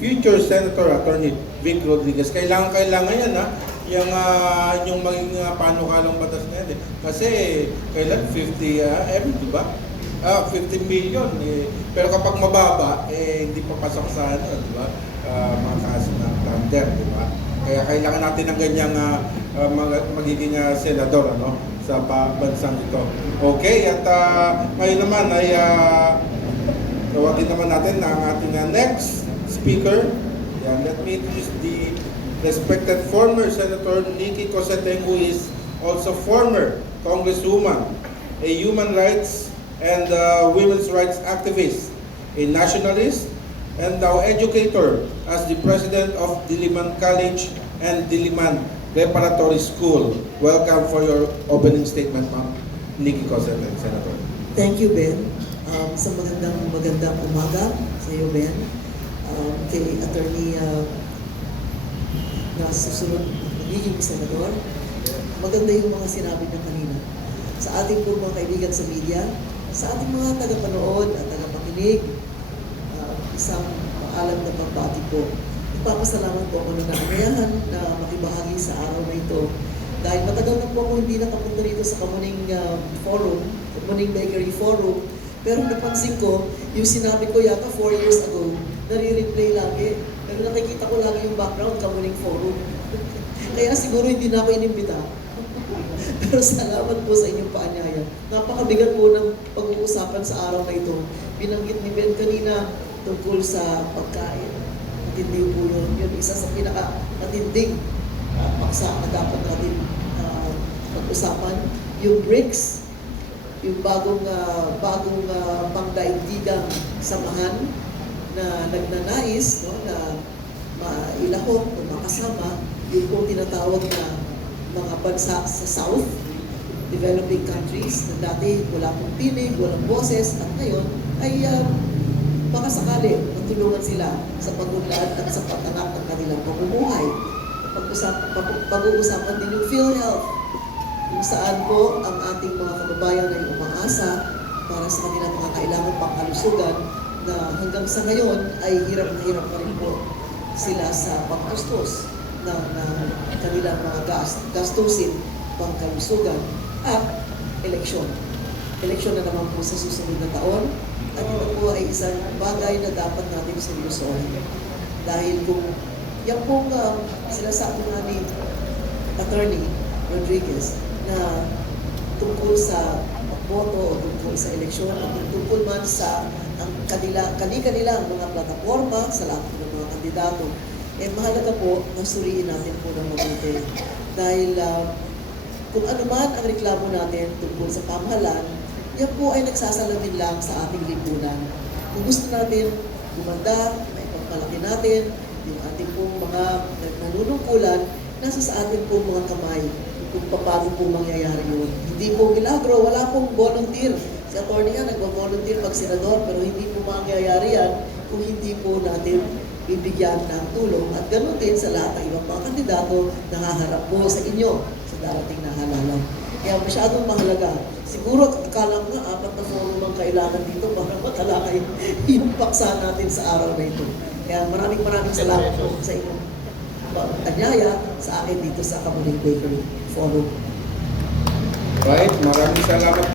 future Senator Attorney Vic Rodriguez. Kailangan yan, ha? Yung maging panukalang batas na yan. Kasi kailan 50 di ba? 50 million. Pero kapag mababa, hindi pa pasok sa di ba? Mga kaso ng plunder, di ba? Kaya kailangan natin ng ganyang magiging senador, sa bansang ito. Okay, at ngayon naman ay tawagin naman natin ang ating next speaker. Yan, let me introduce the respected former Senator Nikki Cosseteng, who is also former Congresswoman, a human rights and women's rights activist, a nationalist, and now educator as the president of Diliman College and Diliman Preparatory School. Welcome for your opening statement, Ma'am Nikki Cosseteng, Senator. Thank you, Ben. Sa magandang umaga sa iyo, Ben. Kay Attorney na susunod magiging senador. Maganda yung mga sinabi niya kanina. Sa ating po mga kaibigan sa media, sa ating mga tagapanood at tagapakinig, isang maalam na pagbati po. Ipapasalamat po ako na naanyayahan na makibahagi sa araw na ito. Dahil matagal na po ako hindi nakapunta rito sa Kamuning Forum, Kamuning Bakery Forum. Pero napansin ko, yung sinabi ko yata 4 years ago, nare-replay lagi. Pero nakikita ko lagi yung background, Kamuning Forum. Kaya siguro hindi na ako inimbita. Pero salamat po sa inyong paanyaya. Napakabigat po ng pag-uusapan sa araw na ito. Binanggit ni Ben kanina tungkol sa pagkain. Matindi po yun. Yun isa sa pinaka-matinding paksa na dapat natin pag-usapan. Yung BRICS, yung bagong pangdaigdigang samahan na nagnanais na mailahok o makasama yung pong tinatawag na mga bansa sa South, developing countries, na dati wala pong tinig, walang boses, at ngayon ay baka sakali matulungan sila sa pag-unlad at sa pag-anak ng kanilang pamumuhay. Pag-uusapan din yung PhilHealth, kung saan po ang ating mga kababayan ay umaasa para sa kanilang mga kailangan pangkalusugan na hanggang sa ngayon ay hirap na hirap pa rin po sila sa pangtustos ng kanilang mga gastusin pangkalusugan at eleksyon. Eleksyon na naman po sa susunod na taon at ito po ay isang bagay na dapat natin seryosohin. Dahil kung yan pong sinasabi nga ni Attorney Rodriguez na tungkol sa boto o tungkol sa eleksyon o tungkol man sa kanilang mga plataforma sa lahat ng mga kandidato, mahalaga po na suriin natin po ng mabuti. Dahil kung ano man ang reklamo natin tungkol sa pamahalaan, yan po ay nagsasalamin lang sa ating lipunan. Kung gusto natin gumanda, may pagpalaki natin, yung ating pong mga nanunungkulan, nasa sa ating pong mga kamay kung paano pong mangyayari yun. Hindi po milagro, wala pong volunteer. Si attorney nga nagbo-volunteer pag senador, pero hindi po mangyayari yan kung hindi po natin bibigyan ng tulong. At ganoon din sa lahat ng ibang mga kandidato na haharap po sa inyo sa darating na halalan. Kaya masyadong mahalaga. Siguro akala ko nga 4 na forum ang kailangan dito para matalakay yung paksa natin sa araw na ito. Kaya maraming salamat po sa inyong anyaya sa akin dito sa Kamuning Bakery Forum. Right, maraming salamat.